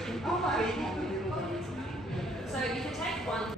So you can take one.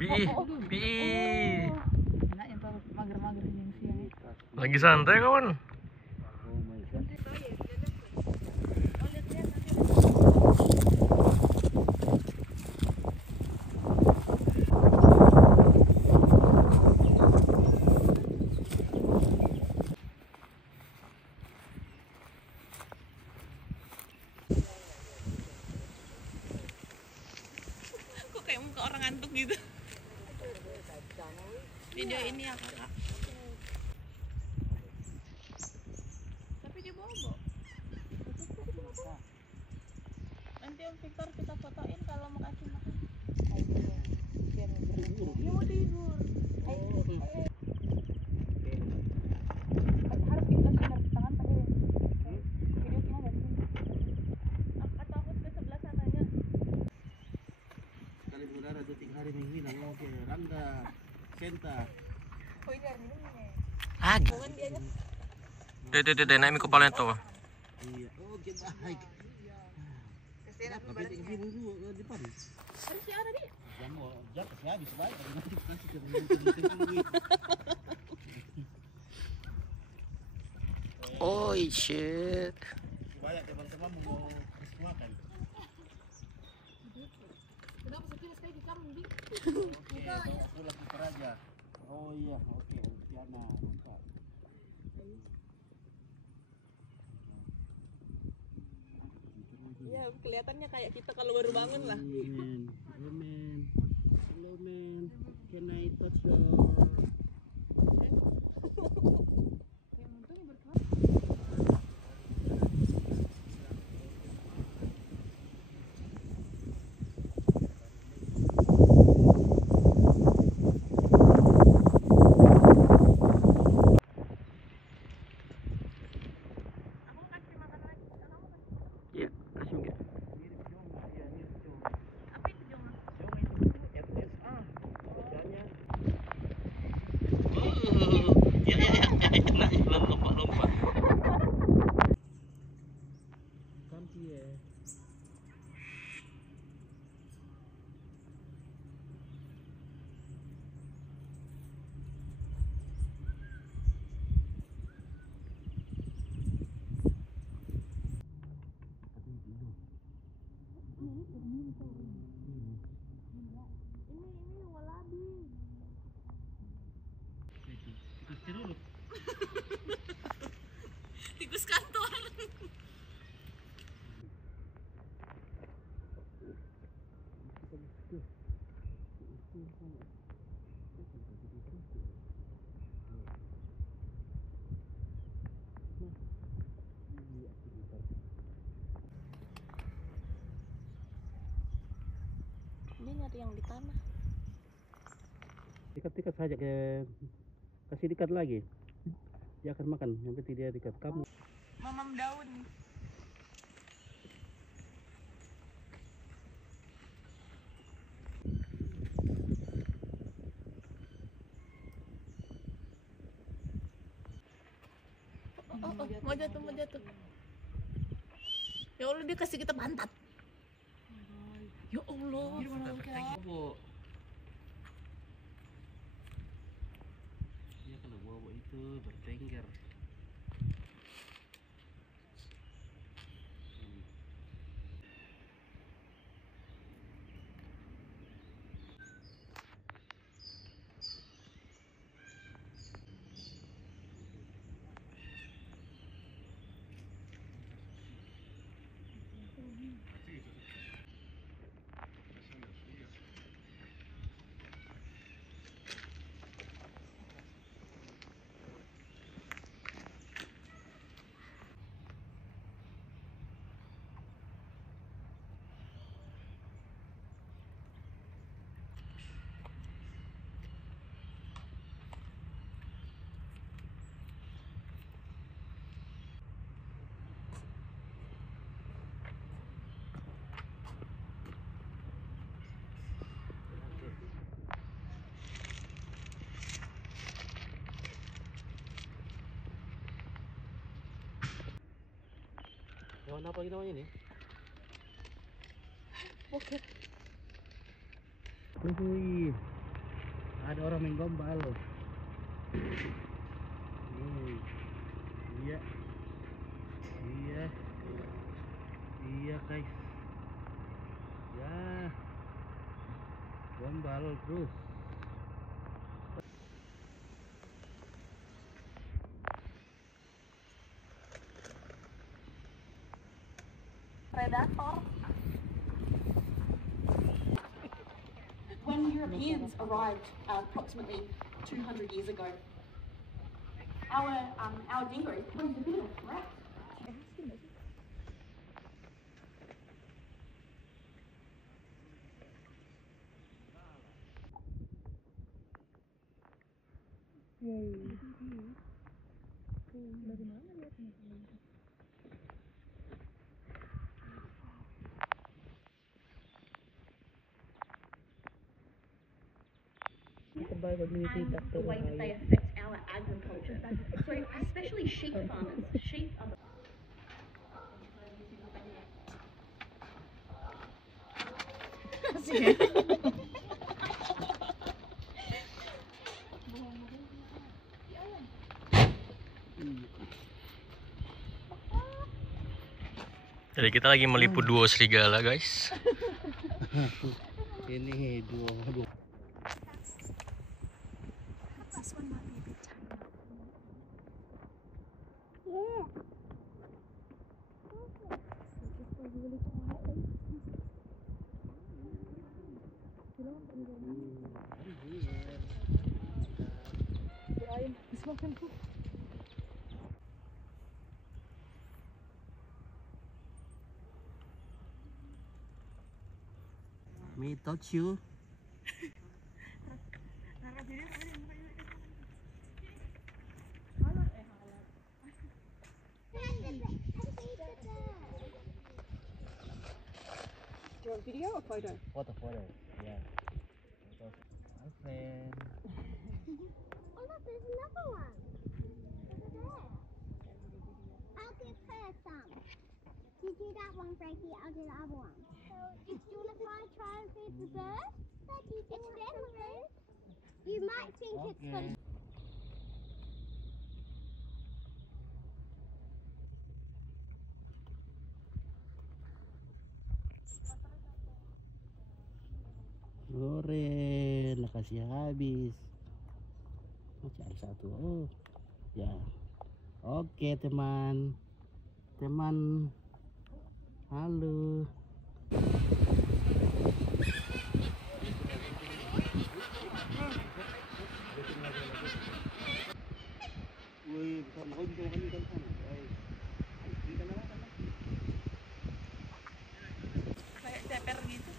Bi, bi. Enak yang mager-mager yang siang. Lagi santai kawan. Kok kayak muka orang ngantuk gitu. Video ini ya kakak. Tapi dia bobo. Nanti Om Victor kita fotoin kalau mau kasih makan. Dia mau tidur. Harus kita sinar tangan pakai video kita dari sini. Atau aku ke sebelah sananya. Sekali udara 2-3 hari minggu ini oke Rangga Senta. Oh ini hari minumnya. Lagi. Jangan dianya. Dede, naik mi kepala itu. Iya, oke baik. Kesian aku Tapi bareng. di dulu depan. Terus ya ada dia. Jam kasih habis baik. Nanti ke Oh shit. banyak teman-teman mau makan. Kenapa sekilas kayak di kamu, Di? Oke, aku lagi keraja. Oh iya, oke, Tiana, mantap. Iya, kelihatannya kayak kita kalau baru bangun lah. Man, hello man, hello man. Can I touch your? Iya, kasih enggak. Apa itu Joma? Ya, lompat. Come here. Ini walabi. Tikus kantor. Dia nyari yang di tanah. Ikat-ikat saja ke kasih ikat lagi. Dia akan makan, yang penting dia ikat kamu. Mamam daun. Oh, mau jatuh, mau jatuh. Ya Allah, dia kasih kita pantat. Ya Allah. Dia kalau bawa itu bertengger. Hewan apa lagi namanya ini? Oke. Wih, ada orang main gombal loh. Iya, iya, iya guys. Ya, gombal terus. Predator. When Europeans arrived approximately 200 years ago, our dingoes posed a bit of a threat. And the way that they affect our agriculture. So especially sheep farmers. Sheep are Jadi kita lagi meliput duo serigala, guys. Ini dua. Me touch you. Do you want video or photo? Foto. Yeah. My friend. Oh look, there's another one. Over there. I'll give her some. You do that one, Frankie. I'll do the other one. So, do you want to try and feed the bird? It's them bird. You might think it's for Okay. Goreng, kasih habis. Masih ada satu. Oh, ya. Oke, teman. Halo. Wih, besar banget ikan sana. Ikan apa? Kayak ceper gitu.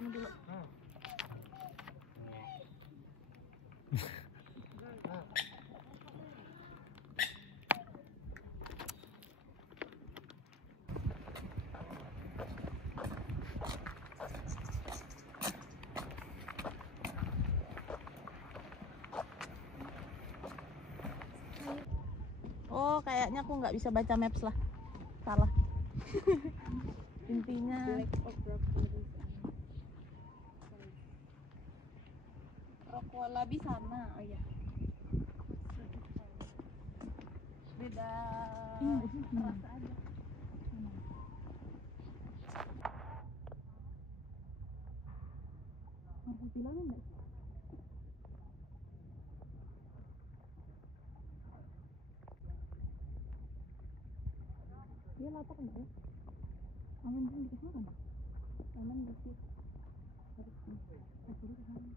Tunggu dulu. Oh, kayaknya aku nggak bisa baca maps lah. Salah. Intinya Rock Wallaby sana. Oh iya. beda rasa aja. Harus bilangin nggak? Dia lapar nggak ya? Aman belum dikasih makan? Aman dikasih. Harus ke sana.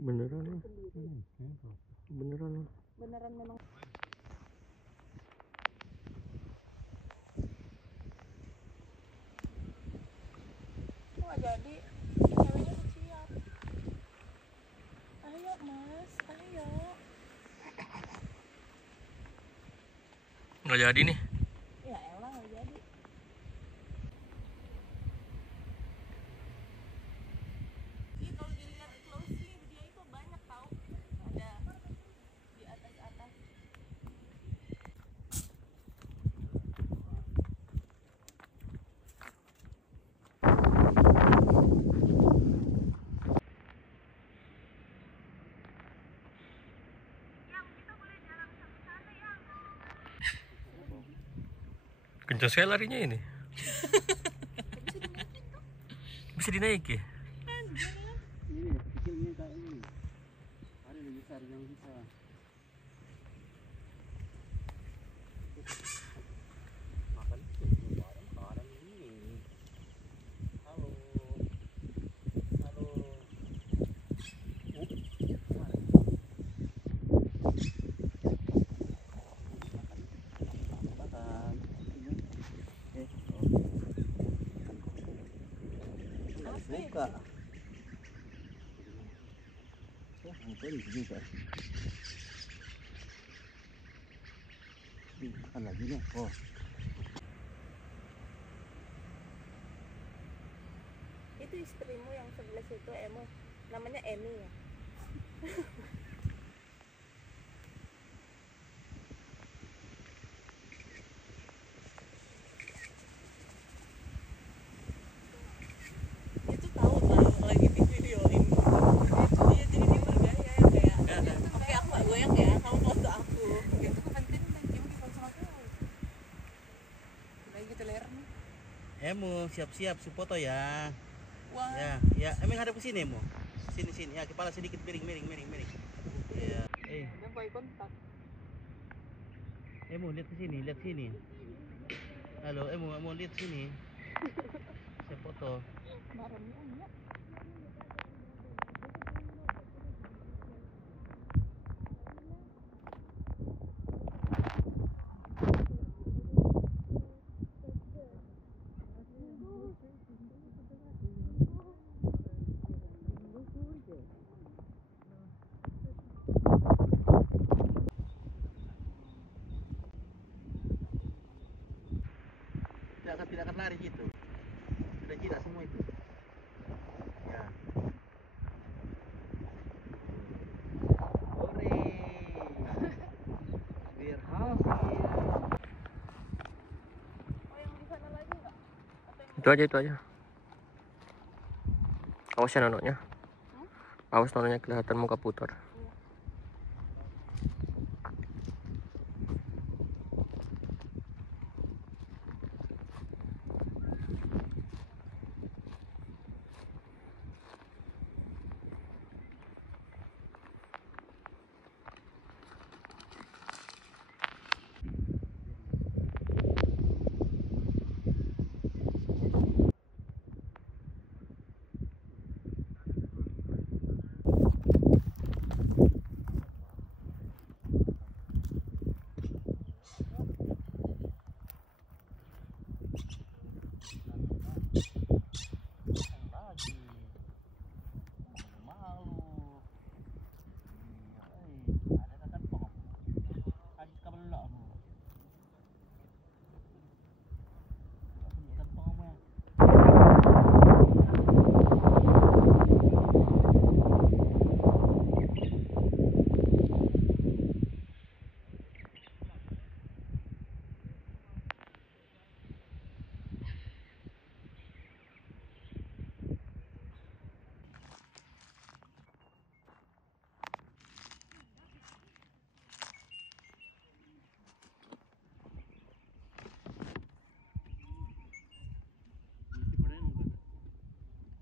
Beneran lah. Beneran lah. Beneran memang. Kok nggak jadi? Ceweknya siap. Ayo mas, ayo. Nggak jadi nih. Ya elah nggak jadi. Ini kalau dilihat closely dia itu banyak tahu. Ada di atas-atas. Kencang sekali larinya ini. Bisa dinaiki. Ini kecilnya kayak ini. Ada yang besar yang bisa. Makan bareng ini. Halo. Halo. Makan. Buka. Oh, mungkin juga. Makan lagi nih. Oh. Itu istrimu yang sebelah situ Emo. Namanya Emi ya. Itu tahu lagi di videoin. Dia jadi dia bergaya ya kayak. Oke aku nggak goyang ya, kamu foto aku. Gitu kepenting dan dia di foto aku. Kayak gitu ler nih. Emu siap-siap foto ya. Wah. Ya, ya. Emang hadap ke sini, Emu. sini. Ya, kepala sedikit miring. Iya. Emu lihat ke sini. Halo, Emu lihat sini. Saya foto. Tidak akan lari gitu. Sudah jinak semua itu. Ya. Ore. Berhasil. Itu aja. Awas ya nonoknya. Awas nonoknya kelihatan muka putar.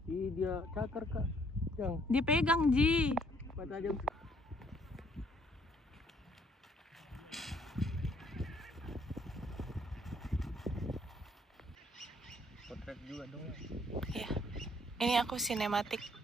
Ih, dia cakar Kak. Yang Dipegang Ji. pada jam Potret juga dong. Iya. Ini aku sinematik.